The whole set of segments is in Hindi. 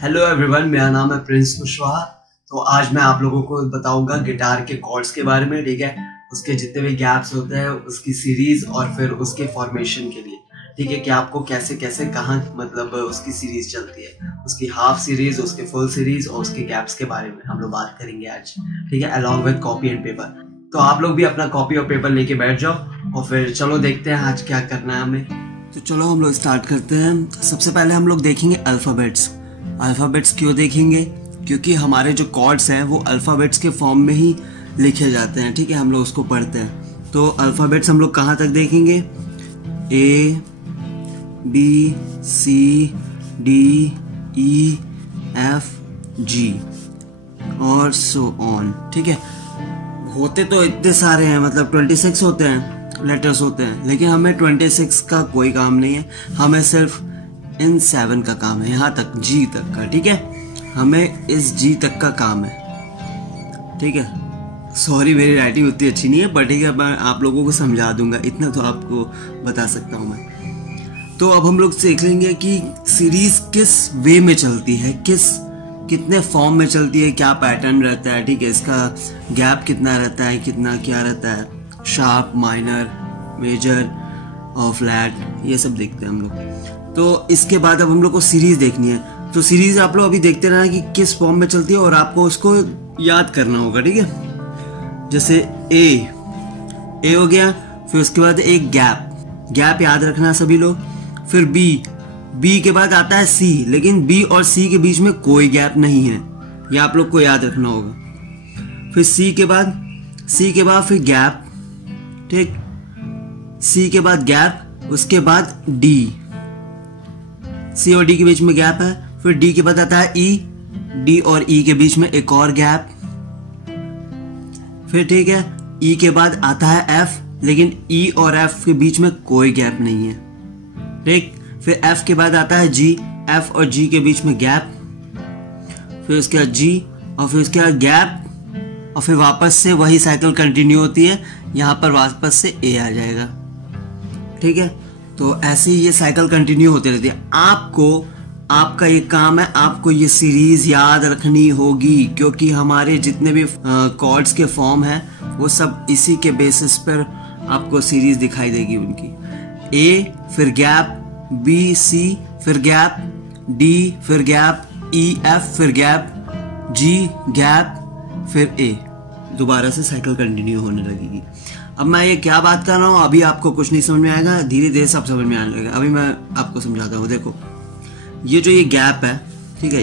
हेलो एवरीवन, मेरा नाम है प्रिंस कुशवाहा। तो आज मैं आप लोगों को बताऊंगा गिटार के कॉर्ड्स के बारे में। ठीक है, उसके जितने भी गैप्स होते हैं, उसकी सीरीज और फिर उसके फॉर्मेशन के लिए। ठीक है, कि आपको कैसे कैसे कहाँ मतलब उसकी सीरीज चलती है, उसकी हाफ सीरीज, उसके फुल सीरीज और उसके गैप्स के बारे में हम लोग बात करेंगे आज। ठीक है, along with copy and paper. तो आप लोग भी अपना कॉपी और पेपर लेके बैठ जाओ और फिर चलो देखते हैं आज क्या करना है हमें। तो चलो हम लोग स्टार्ट करते हैं। सबसे पहले हम लोग देखेंगे अल्फाबेट्स। अल्फाबेट्स क्यों देखेंगे? क्योंकि हमारे जो कॉर्ड्स हैं वो अल्फाबेट्स के फॉर्म में ही लिखे जाते हैं। ठीक है, हम लोग उसको पढ़ते हैं। तो अल्फाबेट्स हम लोग कहाँ तक देखेंगे? A B C D E F G और सो ऑन। ठीक है, होते तो इतने सारे हैं, मतलब 26 होते हैं लेटर्स होते हैं, लेकिन हमें 26 का कोई काम नहीं है। हमें सिर्फ इन 7 का काम है, यहाँ तक G तक का। ठीक है, हमें इस G तक का काम है। ठीक है, सॉरी मेरी राइटिंग उतनी अच्छी नहीं है, पर ठीक है मैं आप लोगों को समझा दूंगा, इतना तो आपको बता सकता हूँ मैं। तो अब हम लोग देख लेंगे कि सीरीज किस वे में चलती है, कितने फॉर्म में चलती है, क्या पैटर्न रहता है। ठीक है, इसका गैप कितना रहता है, कितना क्या रहता है, शार्प, माइनर, मेजर और फ्लैट, ये सब देखते हैं हम लोग। तो इसके बाद अब हम लोग को सीरीज देखनी है। तो सीरीज आप लोग अभी देखते रहना कि किस फॉर्म में चलती है और आपको उसको याद करना होगा। ठीक है, जैसे ए हो गया, फिर उसके बाद एक गैप याद रखना सभी लोग। फिर बी के बाद आता है सी, लेकिन बी और सी के बीच में कोई गैप नहीं है, ये आप लोग को याद रखना होगा। फिर सी के बाद फिर गैप। ठीक, सी के बाद गैप, उसके बाद डी, सी और डी के बीच में गैप है। फिर डी के बाद आता है ई, डी और ई के बीच में एक और गैप। फिर ठीक है, ई के बाद आता है एफ, लेकिन ई और एफ के बीच में कोई गैप नहीं है। ठीक, फिर एफ के बाद आता है जी, एफ और जी के बीच में गैप। फिर उसके बाद जी और फिर उसके बाद गैप, और फिर वापस से वही साइकिल कंटिन्यू होती है, यहाँ पर वापस से ए आ जाएगा। ठीक है, तो ऐसे ही ये साइकिल कंटिन्यू होती रहती है। आपका ये काम है, आपको ये सीरीज याद रखनी होगी, क्योंकि हमारे जितने भी कॉर्ड्स के फॉर्म हैं वो सब इसी के बेसिस पर आपको सीरीज दिखाई देगी उनकी। ए फिर गैप, बी सी फिर गैप, डी फिर गैप, ई एफ फिर गैप, जी गैप, फिर ए। दोबारा से साइकिल कंटिन्यू होने लगेगी। अब मैं ये क्या बात कर रहा हूँ अभी आपको कुछ नहीं समझ में आएगा, धीरे धीरे सब समझ में आने लगेगा। अभी मैं आपको समझाता हूँ। देखो, ये जो ये गैप है, ठीक है,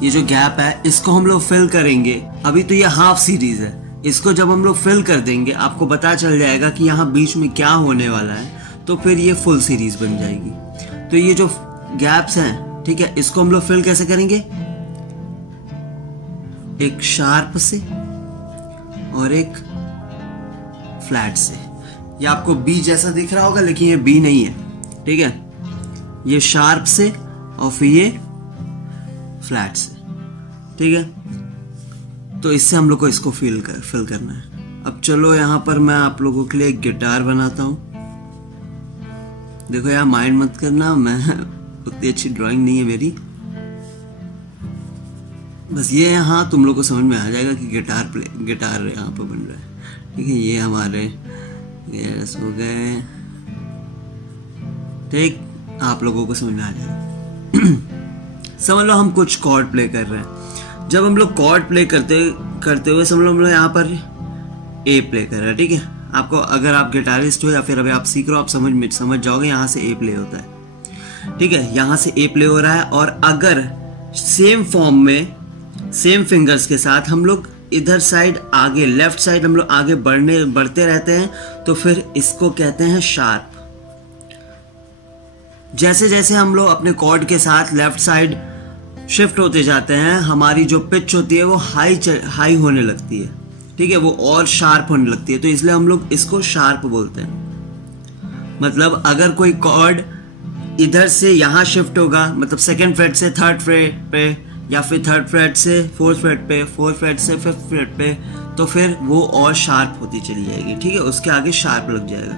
ये जो गैप है इसको हम लोग फिल करेंगे। अभी तो ये हाफ सीरीज है, इसको जब हम लोग फिल कर देंगे आपको पता चल जाएगा कि यहाँ बीच में क्या होने वाला है, तो फिर ये फुल सीरीज बन जाएगी। तो ये जो गैप्स हैं, ठीक है, इसको हम लोग फिल कैसे करेंगे? एक शार्प से और एक फ्लैट से। ये आपको बी जैसा दिख रहा होगा, लेकिन ये बी नहीं है। ठीक है, ये शार्प से और फिर ये फ्लैट से। ठीक है, तो इससे हम लोग को इसको फिल करना है। अब चलो यहाँ पर मैं आप लोगों के लिए एक गिटार बनाता हूँ। देखो यार, माइंड मत करना, मैं उतनी अच्छी ड्राइंग नहीं है मेरी, बस ये यहाँ तुम लोग को समझ में आ जाएगा कि गिटार यहाँ पर बन रहा है। ठीक है, ये हमारे गैस हो गए। ठीक, आप लोगों को समझ में आ जाएगा। समझ लो हम कुछ कॉर्ड प्ले कर रहे हैं। जब हम लोग कॉर्ड प्ले करते हुए समझ लो हम लोग यहाँ पर ए प्ले कर रहे हैं। ठीक है, आपको अगर आप गिटारिस्ट हो या फिर अभी आप सीख रहे हो, आप समझ जाओगे यहाँ से ए प्ले होता है। ठीक है, यहाँ से ए प्ले हो रहा है, और अगर सेम फॉर्म में सेम फिंगर्स के साथ हम लोग इधर साइड आगे, लेफ्ट साइड हम लोग आगे बढ़ते रहते हैं, तो फिर इसको कहते हैं शार्प। जैसे जैसे हम लोग अपने कॉर्ड के साथ लेफ्ट साइड शिफ्ट होते जाते हैं, हमारी जो पिच होती है वो हाई होने लगती है। ठीक है, वो और शार्प होने लगती है, तो इसलिए हम लोग इसको शार्प बोलते हैं। मतलब अगर कोई कॉर्ड इधर से यहाँ शिफ्ट होगा, मतलब सेकेंड फ्रेट से थर्ड फ्रेट पे, या फिर थर्ड फ्रेट से फोर्थ फ्रेट पे, फोर्थ फ्रेट से फिफ्थ फ्रेट पे, तो फिर वो और शार्प होती चली जाएगी। ठीक है, उसके आगे शार्प लग जाएगा।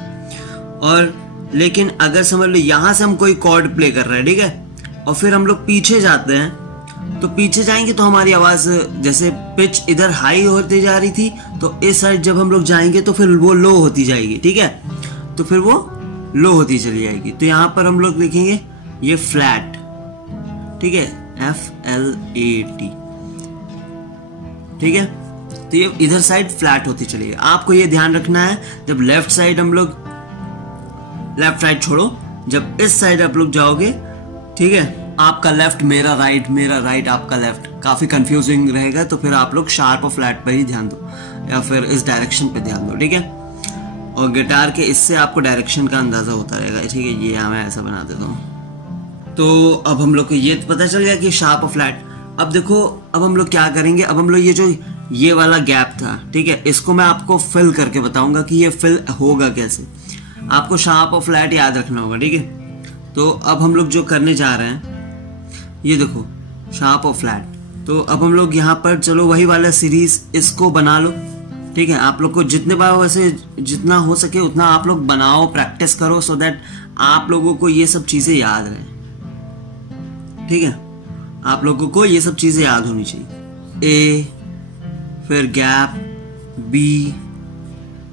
और लेकिन अगर समझ लो यहाँ से हम कोई कॉर्ड प्ले कर रहे हैं, ठीक है, और फिर हम लोग पीछे जाते हैं, तो पीछे जाएंगे तो हमारी आवाज जैसे पिच इधर हाई होती जा रही थी, तो इस साइड जब हम लोग जाएंगे तो फिर वो लो होती जाएगी, ठीक है, तो फिर वो लो होती चली जाएगी। तो यहाँ पर हम लोग लिखेंगे ये फ्लैट, ठीक है, FLAT, ठीक है। तो ये इधर साइड फ्लैट होती चली है। आपको ये ध्यान रखना है, जब लेफ्ट साइड हम लोग, लेफ्ट साइड छोड़ो, जब इस साइड आप लोग जाओगे, ठीक है, आपका लेफ्ट मेरा राइट, मेरा राइट आपका लेफ्ट, काफी कंफ्यूजिंग रहेगा, तो फिर आप लोग शार्प और फ्लैट पर ही ध्यान दो या फिर इस डायरेक्शन पे ध्यान दो, ठीक है। और गिटार के इससे आपको डायरेक्शन का अंदाजा होता रहेगा, ठीक है। ये यहाँ मैं ऐसा बना देता हूँ। तो अब हम लोग को ये पता चल गया कि शार्प और फ्लैट। अब देखो, अब हम लोग क्या करेंगे, अब हम लोग ये जो ये वाला गैप था, ठीक है, इसको मैं आपको फिल करके बताऊंगा कि ये फिल होगा कैसे। आपको शार्प और फ्लैट याद रखना होगा, ठीक है। तो अब हम लोग जो करने जा रहे हैं, ये देखो शार्प और फ्लैट। तो अब हम लोग यहाँ पर चलो वही वाला सीरीज इसको बना लो, ठीक है। आप लोग को जितने बार वैसे जितना हो सके उतना आप लोग बनाओ, प्रैक्टिस करो, सो दैट आप लोगों को ये सब चीजें याद रहे, ठीक है। आप लोगों को ये सब चीजें याद होनी चाहिए। ए, फिर गैप, बी,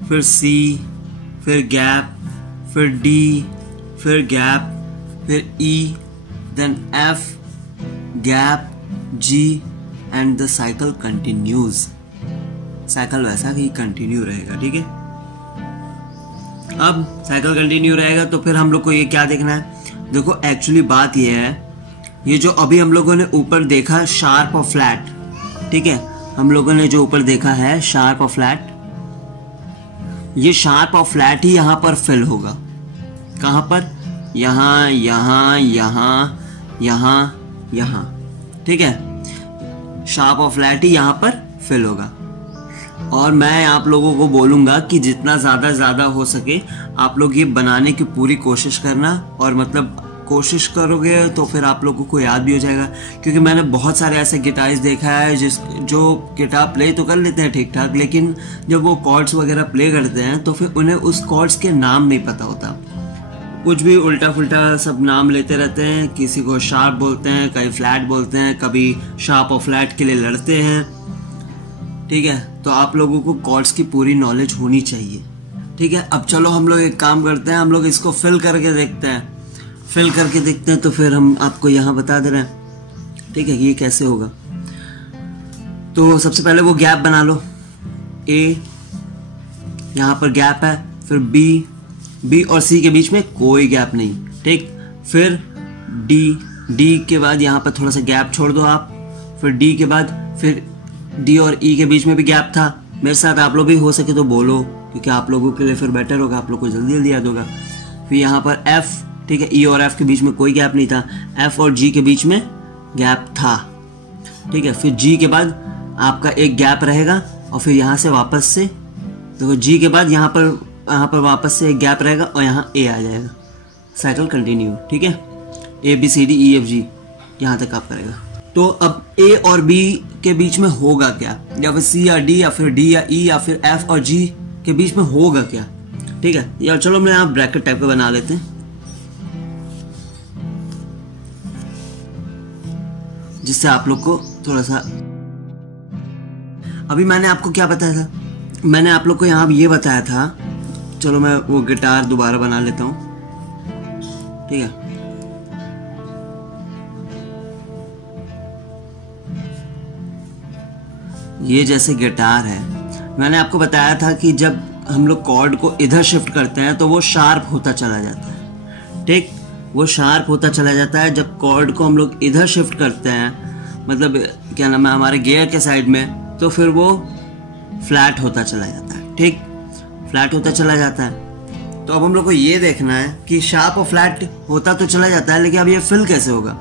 फिर सी, फिर गैप, फिर डी, फिर गैप, फिर E, then F, gap, G, and the cycle continues. Cycle वैसा ही कंटिन्यू रहेगा, ठीक है। अब साइकिल कंटिन्यू रहेगा तो फिर हम लोग को ये क्या देखना है, देखो एक्चुअली बात ये है, ये जो अभी हम लोगों ने ऊपर देखा शार्प और फ्लैट, ठीक है, हम लोगों ने जो ऊपर देखा है शार्प और फ्लैट, ये शार्प और फ्लैट ही यहां पर फिल होगा। कहां पर, यहां, यहां, यहां, यहां, यहां, ठीक है। शार्प और फ्लैट ही यहां पर फिल होगा। और मैं आप लोगों को बोलूंगा कि जितना ज्यादा हो सके आप लोग ये बनाने की पूरी कोशिश करना, और मतलब कोशिश करोगे तो फिर आप लोगों को याद भी हो जाएगा। क्योंकि मैंने बहुत सारे ऐसे गिटारिस्ट देखा है जो गिटार प्ले तो कर लेते हैं ठीक ठाक, लेकिन जब वो कॉर्ड्स वगैरह प्ले करते हैं तो फिर उन्हें उस कॉर्ड्स के नाम नहीं पता होता, कुछ भी उल्टा फुल्टा सब नाम लेते रहते हैं। किसी को शार्प बोलते हैं, कभी फ्लैट बोलते हैं, कभी शार्प और फ्लैट के लिए लड़ते हैं, ठीक है। तो आप लोगों को कॉर्ड्स की पूरी नॉलेज होनी चाहिए, ठीक है। अब चलो हम लोग एक काम करते हैं, हम लोग इसको फिल करके देखते हैं, फिल करके देखते हैं तो फिर हम आपको यहाँ बता दे रहे हैं, ठीक है, ये कैसे होगा। तो सबसे पहले वो गैप बना लो, ए, यहाँ पर गैप है, फिर बी और सी के बीच में कोई गैप नहीं, ठीक। फिर डी के बाद यहाँ पर थोड़ा सा गैप छोड़ दो आप, फिर डी के बाद फिर डी और ई के बीच में भी गैप था। मेरे साथ आप लोग भी हो सके तो बोलो, क्योंकि आप लोगों के लिए फिर बेटर होगा, आप लोग को जल्दी याद होगा। फिर यहाँ पर एफ, ठीक है, ई और एफ के बीच में कोई गैप नहीं था, एफ और जी के बीच में गैप था, ठीक है। फिर जी के बाद आपका एक गैप रहेगा, और फिर यहाँ से वापस से देखो जी के बाद यहाँ पर वापस से एक गैप रहेगा, और यहाँ ए आ जाएगा। साइकिल कंटिन्यू, ठीक है। ABCDEFG यहाँ तक आप करेगा। तो अब ए और बी के बीच में होगा क्या, या फिर सी या डी, या फिर डी या ई, या फिर एफ और जी के बीच में होगा क्या, ठीक है। या चलो हम यहाँ ब्रैकेट टाइप का बना लेते हैं, जिससे आप लोग को थोड़ा सा, अभी मैंने आपको क्या बताया था, मैंने आप लोग को यहाँ ये बताया था, चलो मैं वो गिटार दोबारा बना लेता हूँ, ठीक है। ये जैसे गिटार है, मैंने आपको बताया था कि जब हम लोग कॉर्ड को इधर शिफ्ट करते हैं तो वो शार्प होता चला जाता है, ठीक, वो शार्प होता चला जाता है। जब कॉर्ड को हम लोग इधर शिफ्ट करते हैं, मतलब क्या नाम है, हमारे गियर के साइड में, तो फिर वो फ्लैट होता चला जाता है, ठीक, फ्लैट होता चला जाता है। तो अब हम लोग को ये देखना है कि शार्प और फ्लैट होता तो चला जाता है, लेकिन अब ये फिल कैसे होगा।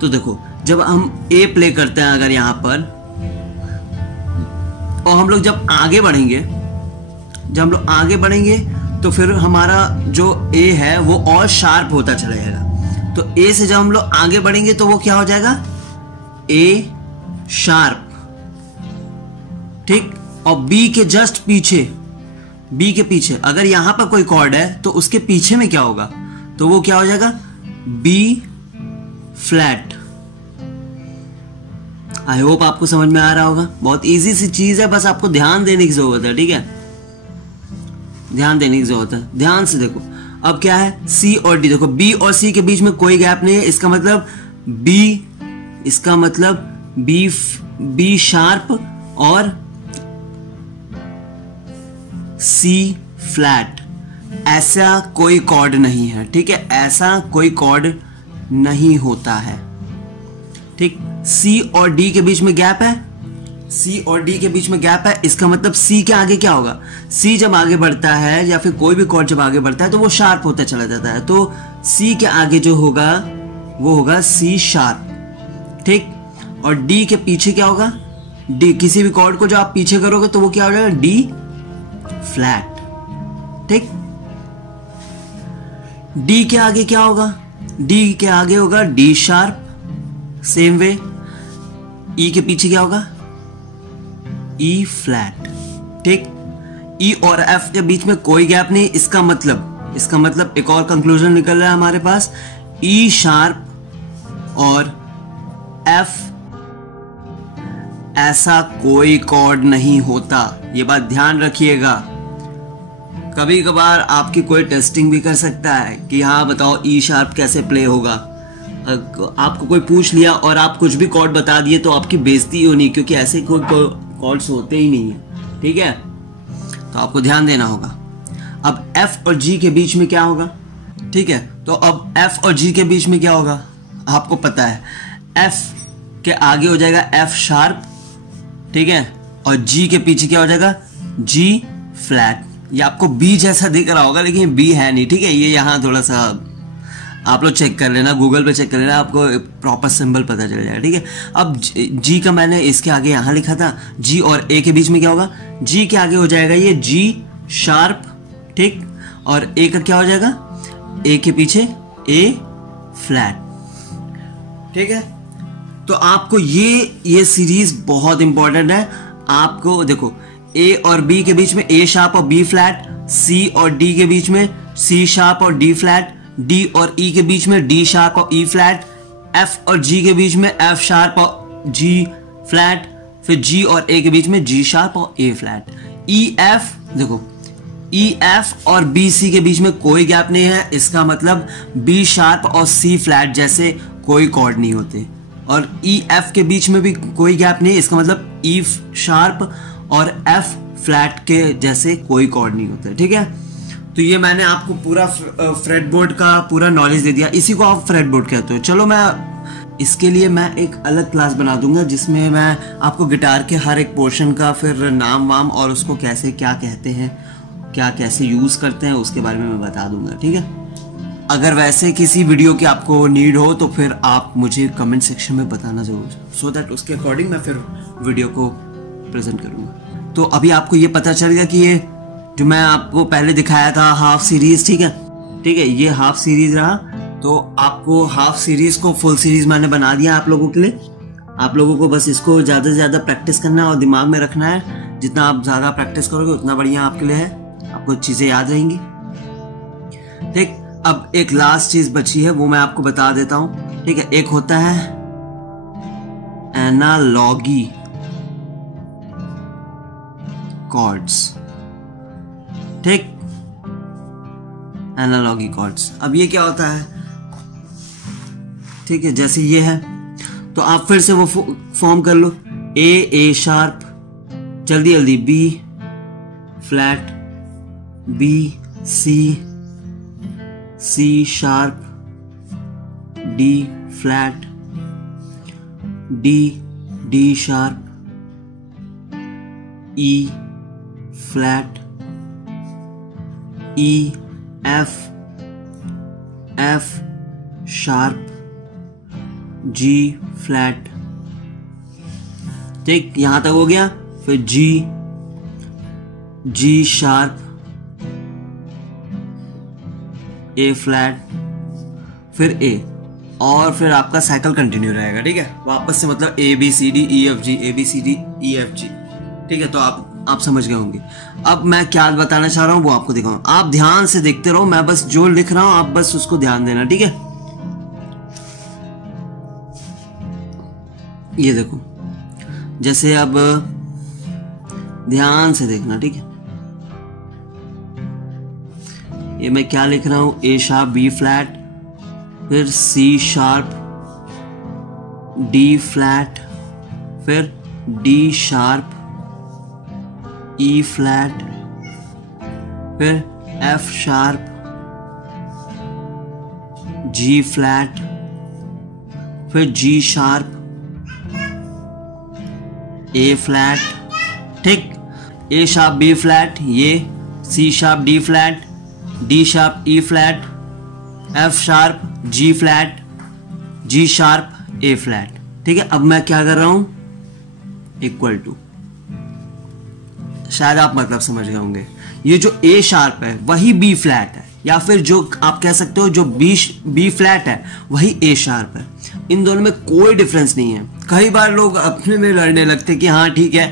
तो देखो, जब हम ए प्ले करते हैं अगर यहाँ पर, और हम लोग जब आगे बढ़ेंगे तो फिर हमारा जो ए है वो और शार्प होता चला जाएगा। तो ए से जब हम लोग आगे बढ़ेंगे तो वो क्या हो जाएगा, ए शार्प, ठीक। और बी के जस्ट पीछे बी के पीछे अगर यहां पर कोई कॉर्ड है तो उसके पीछे में क्या होगा, तो वो क्या हो जाएगा, बी फ्लैट। आई होप आपको समझ में आ रहा होगा। बहुत इजी सी चीज है, बस आपको ध्यान देने की जरूरत है, ठीक है, ध्यान देने की जरूरत है। ध्यान से देखो अब क्या है, सी और डी। देखो बी और सी के बीच में कोई गैप नहीं है, इसका मतलब बी शार्प और सी फ्लैट, ऐसा कोई कॉर्ड नहीं है, ठीक है, ऐसा कोई कॉर्ड नहीं होता है, ठीक। सी और डी के बीच में गैप है, सी और डी के बीच में गैप है, इसका मतलब सी के आगे क्या होगा, सी जब आगे बढ़ता है या फिर कोई भी कॉर्ड जब आगे बढ़ता है तो वो शार्प होता चला जाता है, तो सी के आगे जो होगा वो होगा सी शार्प, ठीक। और डी के पीछे क्या होगा, डी, किसी भी कॉर्ड को जो आप पीछे करोगे तो वो क्या हो जाएगा, डी फ्लैट, ठीक। डी के आगे क्या होगा, डी के आगे होगा डी शार्प, सेम वे। ई के पीछे क्या होगा, ई फ्लैट, ठीक। ई और एफ के बीच में कोई गैप नहीं, इसका मतलब एक और कंक्लूजन निकल रहा है हमारे पास, ई शार्प और एफ ऐसा कोई कॉर्ड नहीं होता, ये बात ध्यान रखिएगा। कभी कभार आपकी कोई टेस्टिंग भी कर सकता है कि हाँ बताओ ई शार्प कैसे प्ले होगा, आपको कोई पूछ लिया और आप कुछ भी कॉर्ड बता दिए तो आपकी बेइज्जती होनी, क्योंकि ऐसे कोई कॉर्ड्स होते ही नहीं है, ठीक है, तो आपको ध्यान देना होगा। अब एफ और जी के बीच में क्या होगा, ठीक है, तो अब एफ और जी के बीच में क्या होगा, आपको पता है, एफ के आगे हो जाएगा एफ शार्प, ठीक है, और जी के पीछे क्या हो जाएगा, जी फ्लैट। ये आपको बी जैसा दिख रहा होगा लेकिन बी है नहीं, ठीक है, ये यहाँ थोड़ा सा आप लोग चेक कर लेना, गूगल पे चेक कर लेना, आपको प्रॉपर सिंबल पता चल जाएगा, ठीक है। अब जी का मैंने इसके आगे यहाँ लिखा था, जी और ए के बीच में क्या होगा, जी के आगे हो जाएगा ये जी शार्प, ठीक, और ए का क्या हो जाएगा, ए के पीछे ए फ्लैट, ठीक है। तो आपको ये सीरीज बहुत इंपॉर्टेंट है। आपको देखो ए और बी के बीच में ए शार्प और बी फ्लैट, सी और डी के बीच में सी शार्प और डी फ्लैट, डी और ई के बीच में डी शार्प और ई फ्लैट, एफ और जी के बीच में एफ शार्प और जी फ्लैट, फिर जी और ए के बीच में जी शार्प और ए फ्लैट। ई एफ, देखो ई एफ और बी सी के बीच में कोई गैप नहीं है, इसका मतलब बी शार्प और सी फ्लैट जैसे कोई कॉर्ड नहीं होते, और ई एफ के बीच में भी कोई गैप नहीं है, इसका मतलब ई शार्प और एफ फ्लैट के जैसे कोई कॉर्ड नहीं होते, ठीक है। तो ये मैंने आपको पूरा फ्रेटबोर्ड का पूरा नॉलेज दे दिया, इसी को आप फ्रेटबोर्ड कहते हो। चलो मैं इसके लिए मैं एक अलग क्लास बना दूंगा जिसमें मैं आपको गिटार के हर एक पोर्शन का फिर नाम वाम और उसको कैसे क्या कहते हैं, क्या कैसे यूज करते हैं उसके बारे में मैं बता दूंगा, ठीक है। अगर वैसे किसी वीडियो की आपको नीड हो तो फिर आप मुझे कमेंट सेक्शन में बताना जरूर, सो दैट उसके अकॉर्डिंग मैं फिर वीडियो को प्रेजेंट करूंगा। तो अभी आपको ये पता चल गया कि ये जो मैं आपको पहले दिखाया था हाफ सीरीज, ठीक है, ये हाफ सीरीज रहा। तो आपको हाफ सीरीज को फुल सीरीज मैंने बना दिया आप लोगों के लिए। आप लोगों को बस इसको ज़्यादा से ज़्यादा प्रैक्टिस करना है और दिमाग में रखना है। जितना आप ज़्यादा प्रैक्टिस करोगे उतना बढ़िया आपके लिए है, आपको चीज़ें याद रहेंगी, ठीक। अब एक लास्ट चीज़ बची है वो मैं आपको बता देता हूँ, ठीक है। एक होता है एनालॉगी कॉर्ड्स, ठीक, एनालॉगी कॉर्ड्स। अब ये क्या होता है, ठीक है, जैसे ये है तो आप फिर से वो फॉर्म कर लो, ए शार्प, जल्दी जल्दी, B flat, B C sharp, D flat, D sharp, E flat, E F sharp, G flat, ठीक, यहां तक हो गया। फिर जी शार्प, ए फ्लैट, फिर ए, और फिर आपका साइकिल कंटिन्यू रहेगा, ठीक है। वापस से मतलब A B C D E F G, A B C D E F G, ठीक है। तो आप आप समझ गए होंगे। अब मैं क्या बताना चाह रहा हूँ वो आपको दिखाऊं, आप ध्यान से देखते रहो, मैं बस जो लिख रहा हूं आप बस उसको ध्यान देना, ठीक है। ये देखो, जैसे अब ध्यान से देखना, ठीक है। ये मैं क्या लिख रहा हूं, ए शार्प बी फ्लैट, फिर सी शार्प डी फ्लैट, फिर डी शार्प ई फ्लैट, फिर एफ शार्प जी फ्लैट, फिर जी शार्प ए फ्लैट, ठीक। ए शार्प बी फ्लैट, ये C sharp D flat, D sharp E flat, F sharp G flat, G sharp A flat, ठीक है। अब मैं क्या कर रहा हूं, इक्वल टू, शायद आप मतलब समझ गए होंगे। ये जो ए शार्प है वही बी फ्लैट है, या फिर जो आप कह सकते हो जो बी फ्लैट है वही ए शार्प है। इन दोनों में कोई डिफरेंस नहीं है। कई बार लोग अपने में लड़ने लगते हैं कि हाँ ठीक है,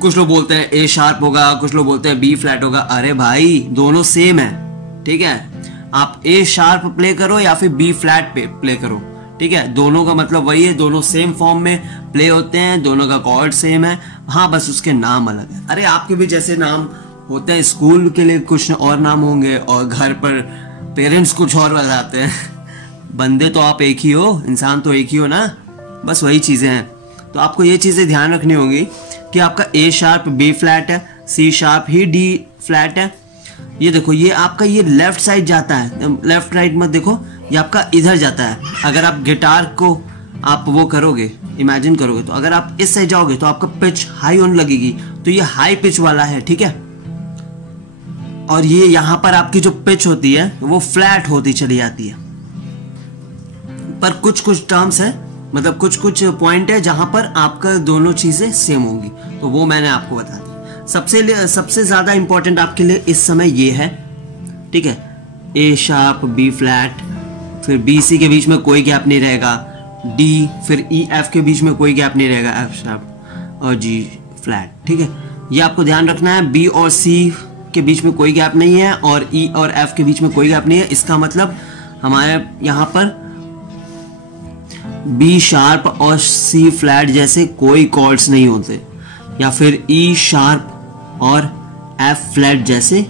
कुछ लोग बोलते हैं ए शार्प होगा, कुछ लोग बोलते हैं बी फ्लैट होगा। अरे भाई दोनों सेम है, ठीक है। आप ए शार्प प्ले करो या फिर बी फ्लैट पे प्ले करो, ठीक है, दोनों का मतलब वही है, दोनों सेम फॉर्म में प्ले होते हैं, दोनों का कॉर्ड सेम है, हाँ बस उसके नाम अलग है। अरे आपके भी जैसे नाम होते हैं, स्कूल के लिए कुछ और नाम होंगे और घर पर पेरेंट्स कुछ और बताते हैं। बंदे तो आप एक ही हो, इंसान तो एक ही हो ना, बस वही चीजें हैं। तो आपको ये चीजें ध्यान रखनी होगी कि आपका ए शार्प बी फ्लैट है, सी शार्प ही डी फ्लैट है। ये देखो, ये आपका ये लेफ्ट साइड जाता है, लेफ्ट राइट मत देखो, ये आपका इधर जाता है। अगर आप गिटार को आप वो करोगे, इमेजिन करोगे, तो अगर आप इस साइड जाओगे तो आपका पिच हाई होने लगेगी, तो ये हाई पिच वाला है, ठीक है। और ये यहाँ पर आपकी जो पिच होती है वो फ्लैट होती चली जाती है। पर कुछ कुछ टर्म्स है, मतलब कुछ कुछ पॉइंट है जहां पर आपका दोनों चीजें सेम होंगी, तो वो मैंने आपको बता दी। सबसे ज्यादा इंपॉर्टेंट आपके लिए इस समय ये है, ठीक है, ए शार्प बी फ्लैट, फिर बी सी के बीच में कोई गैप नहीं रहेगा, डी फिर ई एफ के बीच में कोई गैप नहीं रहेगा, एफ शार्प और जी फ्लैट, ठीक है। ये आपको ध्यान रखना है, बी और सी के बीच में कोई गैप नहीं है और ई और एफ के बीच में कोई गैप नहीं है। इसका मतलब हमारे यहाँ पर बी शार्प और सी फ्लैट जैसे कोई कॉर्ड्स नहीं होते, या फिर ई शार्प और एफ फ्लैट जैसे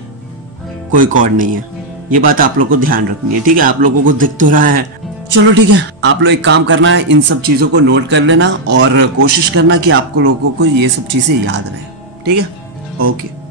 कोई कॉर्ड नहीं है। ये बात आप लोग को ध्यान रखनी है, ठीक है। आप लोगों को दिख तो रहा है, चलो ठीक है, आप लोग एक काम करना है, इन सब चीजों को नोट कर लेना और कोशिश करना कि आपको लोगों को ये सब चीजें याद रहे, ठीक है। ओके।